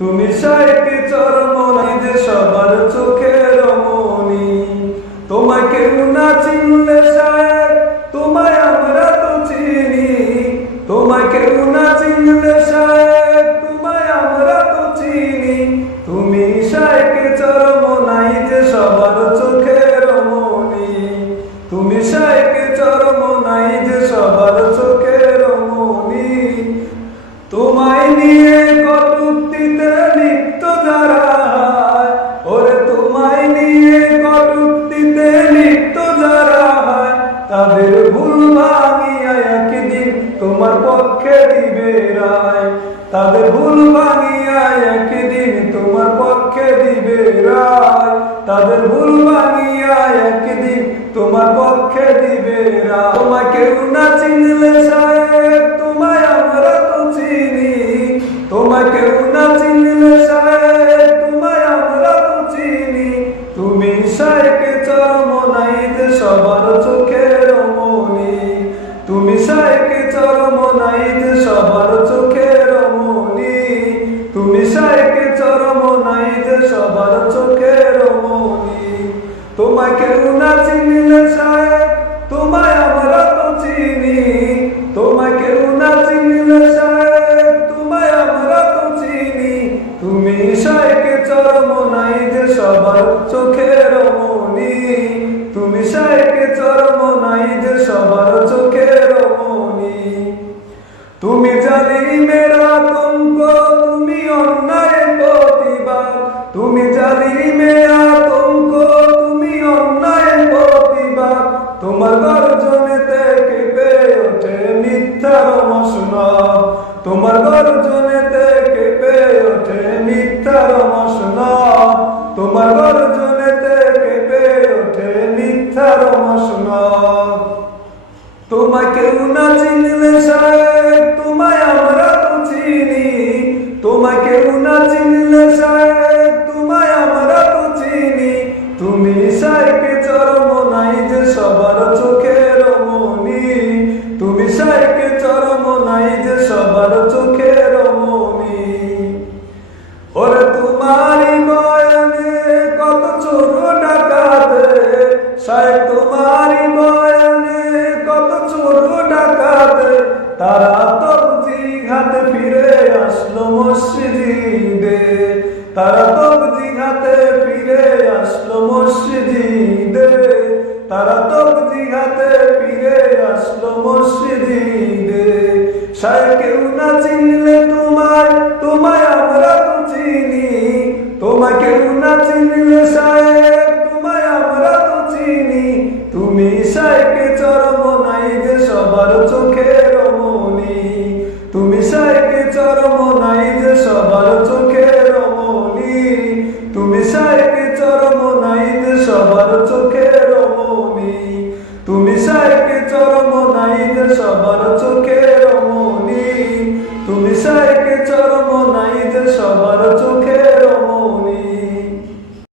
তুমি শায়েকে চরমনি যে সবার চোখের মনি। তোমায় কেউ না চিনলে শায়েক, তোমায় আমরা তো চিনি। তোমায় কেউ না চিনলে শায়েক, তোমায় আমরা তো চিনি। তুমি শায়েকে চরমনাই যে সবার চোখের মনি। তুমি শায়েকে চরমনাই যে সবার চোখের মনি। তোমায় নিয়ে কটূক্তিতে লিপ্ত যারা হয়, ওরে তোমায় নিয়ে কটূক্তিতে লিপ্ত যারা হয়, তাদের ভুল ভাঙিয়া একদিন তোমার পক্ষে দিবে রায়। তাদের ভুল ভাঙিয়া একদিন তোমার পক্ষে দিবে রায়। তাদের ভুল ভাঙিয়া একদিন তোমার পক্ষে দিবে রায়। তোমায় কেউ না চিনলে শায়েক, তোমায় আমরা তো চিনি। তোমায় কেউ না চিনলে শায়েক, তোমায় আমরা তো চিনি। তুমি শায়েকে চরমনাই যে সবার চোখের মনি। তুমি শায়েকে চরমনাই যে সবার চোখের মনি। তুমি শায়েকে চরমনাই যে সবার চোখের মনি। তোমায় কেউ না চিনলে শায়েক, তোমায় আমরা তো চিনি। তোমায় কেউ না চিনলে শায়েক, তোমায় আমরা তো চিনি। তুমি শায়েকে চরমনাই যে সবার চোখের মনি। তুমি শায়েকে চরমনাই যে সবার চোখের মনি। তুমি জালিমের আতঙ্ক, তুমি অন্যায়ের প্রতিবাদ। তুমি জালিমের আতঙ্ক, তুমি অন্যায়ের প্রতিবাদ। তোমার গর্জনেতে কেঁপে ওঠে মিথ্যার মসনদ। তোমার গর্জনেতে কেঁপে ওঠে মিথ্যার মসনদ। তোমার গর্জনেতে কেঁপে ওঠে মিথ্যার মসনদ। তোমায় কেউ না চিনলে শায়েক, তোমায় আমরা তো চিনি। তোমায় কেউ না চিনলে শায়েক, তোমায় আমরা তো চিনি। তুমি শায়েকে চরমনাই যে সবার চোখের মনি। তুমি শায়েকে চরমনাই যে সবার চোখের মনি। ওরে তোমারই বয়ানে কত চোর ডাকাতে, শায়েক তোমারই বয়ানে কত চোর ডাকাতে। তারা তবজিহাতে ফিরে আসলো মসজিদে। তারা তবজিহাতে ফিরে আসলো মসজিদে। তারা তবজিহাতে ফিরে আসলো মসজিদে। শায়েক কেউ না চিনলে তোমায়, তোমায় আমরা তো চিনি। তোমায় কেউ না চিনলে শায়েক, তোমায় আমরা তো চিনি। তুমি শায়েকে চরমনাই যে সবার চোখের মনি। তুমি শায়েকে চরমনাই যে সবার চোখের মনি। তুমি শায়েকে চরমনাই যে সবার চোখের মনি। তুমি শায়েকে চরমনাই যে সবার